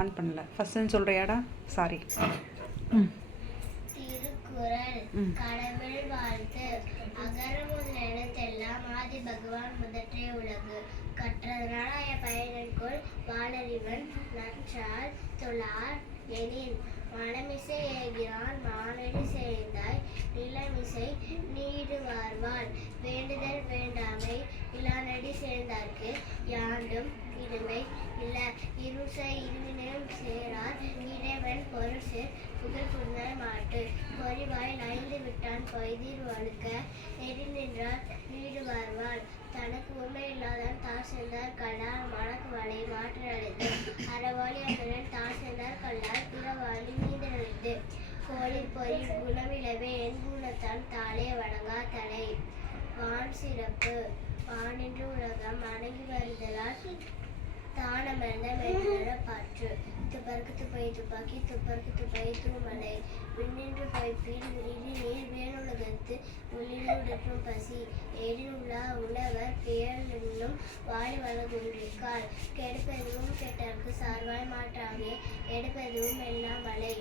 on பண்ணல first சொல்றியாடா sorry Thirukkural கடவுள் வாழ்த்து அகர முதல் எழுத்தெல்லாம் ஆதி பகவான் முதற்றே உலகு கற்றதனாய பயனற்கொள் வாளறிவன் நற்றால் தொழார் எனின் மனமிசை ஏகிறான் மானடி சேர்ந்தாய் நிலமிசை நீடு வாழ்வாள் வேண்டுதல் வேண்டாமை இளானடி சேர்ந்தார்க்கு யாண்டும் இடுமை இல்ல இருசை இருவினையும் சேரார் இறைவன் பொருள் சேர் புகழ் புரிந்தாய் மாட்டு பொறிவாய் நைந்து விட்டான் பொய்தீர் வழுக்க நெறி நின்றார் நீடு வாழ்வாள் தனக்கு உண்மை இல்லாதான் தான் சேர்ந்தார் கல்லார் மனக்கு வலை மாற்று அழைத்து அறவாளி அன்றன் தான் சேர்ந்தார் கல்லார் பிறவாளி நீந்த நினைத்து கோழி பொறி குணவிளவே என் குணத்தான் தாளே வணங்கா தலை வான் சிறப்பு வானின்று உலகம் அணங்கி வருதலால் தானமர்ந்த மெல்லுற பாற்று துப்பருக்கு துப்பை துப்பாக்கி துப்பருக்கு துப்பை தூமலை விண்ணின்று பைப்பில் விரிடி நீர் வேணுலகத்து உள்ளில் உடற்றும் பசி ஏடில் உள்ள உழவர் பெயர் என்னும் வாழி வளகுன்றிருக்கால் கெடுப்பெதுவும் கெட்டற்கு சார்வாய் மாற்றாமே எடுப்பெதுவும் எல்லாம் மலை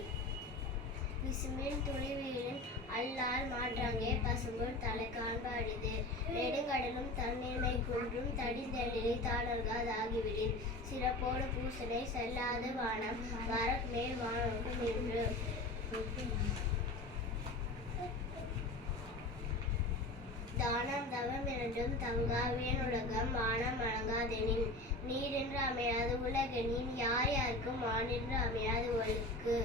விசும்பின் துணிவீரின் அல்லால் மாற்றாங்கே பசும்புல் தலை காண்பாடிது நெடுங்கடலும் தண்ணீர்மை குன்றும் தடிந்தெழிலை தாளர்காதாகிவிடின் சிறப்போடு பூசனை செல்லாது வானம் வரக் மேல் வானோடு நின்று தானம் தவம் இரண்டும் தங்கா வேணுலகம் வானம் வழங்காதெனின் நீரென்று அமையாது உலகெனின் யார் யாருக்கும் வானென்று அமையாது ஒழுக்கு